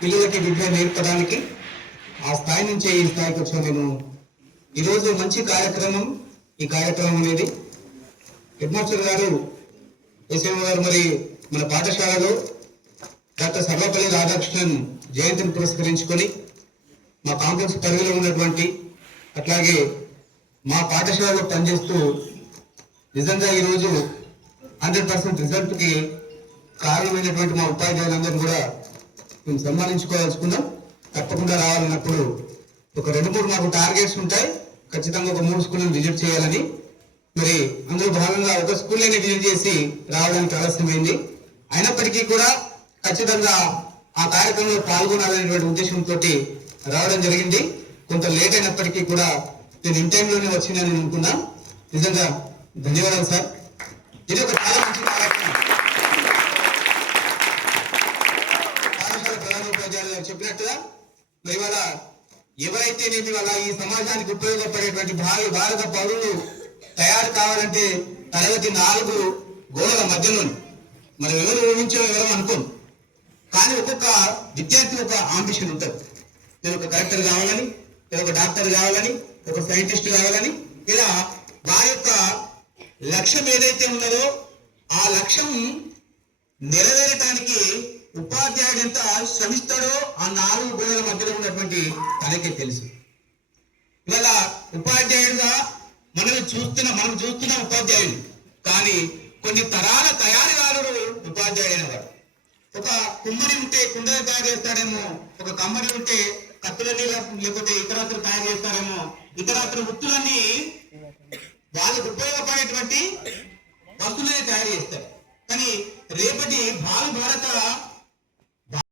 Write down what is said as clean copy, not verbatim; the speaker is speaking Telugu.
పిల్లలకి విద్య నేర్పడానికి ఆ స్థాయి నుంచే ఈ స్థాయికి వచ్చాను నేను. ఈరోజు మంచి కార్యక్రమం. ఈ కార్యక్రమం అనేది హెడ్ మాస్టర్ గారు ఎస్ఎం గారు మరి మన పాఠశాలలో డాక్టర్ సర్వపల్లి రాధాకృష్ణన్ జయంతిని పురస్కరించుకొని మా కాంప్లెక్స్ పరిధిలో ఉన్నటువంటి అట్లాగే మా పాఠశాలలో పనిచేస్తూ నిజంగా ఈరోజు 100% రిజల్ట్కి కారణమైనటువంటి మా ఉపాధ్యాయులందరూ కూడా మేము సన్మానించుకోవాల్సుకున్నాం. తప్పకుండా రావాలన్నప్పుడు ఒక 2-3 మాకు టార్గెట్స్ ఉంటాయి. ఖచ్చితంగా ఒక 3 స్కూళ్ళని విజిట్ చేయాలని. మరి అందులో భాగంగా ఒక స్కూల్ని విజిట్ చేసి రావడానికి ఆలస్యమైంది. అయినప్పటికీ కూడా ఖచ్చితంగా ఆ కార్యక్రమంలో పాల్గొనాలనేటువంటి ఉద్దేశంతో రావడం జరిగింది. కొంత లేట్ అయినప్పటికీ కూడా నేను ఇన్ టైంలోనే వచ్చిందని అనుకున్నా. నిజంగా ధన్యవాదాలు సార్. ఇది ఒక చాలా మంచి కార్యక్రమం. పాఠశాల ప్రధానోపాధ్యాయులు గారు చెప్పినట్టుగా మరి ఇవాళ ఎవరైతే నేను ఇవాళ ఈ సమాజానికి ఉపయోగపడేటువంటి భారత పౌరులు తయారు కావాలంటే తరగతి 4 గోడల మధ్యలో మనం ఎవరు ఊహించో ఎవరో అనుకోను. కానీ ఒక్కొక్క విద్యార్థి ఒక ఆంబిషన్ ఉంటుంది. నేను ఒక కలెక్టర్ కావాలని, నేను ఒక డాక్టర్ కావాలని, ఒక సైంటిస్ట్ కావాలని, ఇలా వారి యొక్క లక్ష్యం ఏదైతే ఉన్నదో ఆ లక్ష్యం నెరవేరటానికి ఉపాధ్యాయుడు ఎంత శ్రమిస్తాడో ఆ 4 గోడల మధ్యలో ఉన్నటువంటి తనకే తెలుసు. ఇవాళ ఉపాధ్యాయుడుగా మనం చూస్తున్న ఉపాధ్యాయుడు, కానీ కొన్ని తరాల తయారీదారుడు ఉపాధ్యాయుడైన వాడు. ఒక కుమ్మరి ఉంటే కుండలు తయారు చేస్తాడేమో, ఒక కమ్మరి ఉంటే కత్తులని లేకపోతే ఇతరాత్రులు తయారు చేస్తారేమో, ఇతరాత్ర వృత్తులన్నీ వాళ్ళకు ఉపయోగపడేటువంటి వస్తువులనే తయారు చేస్తారు. కానీ రేపటి భారత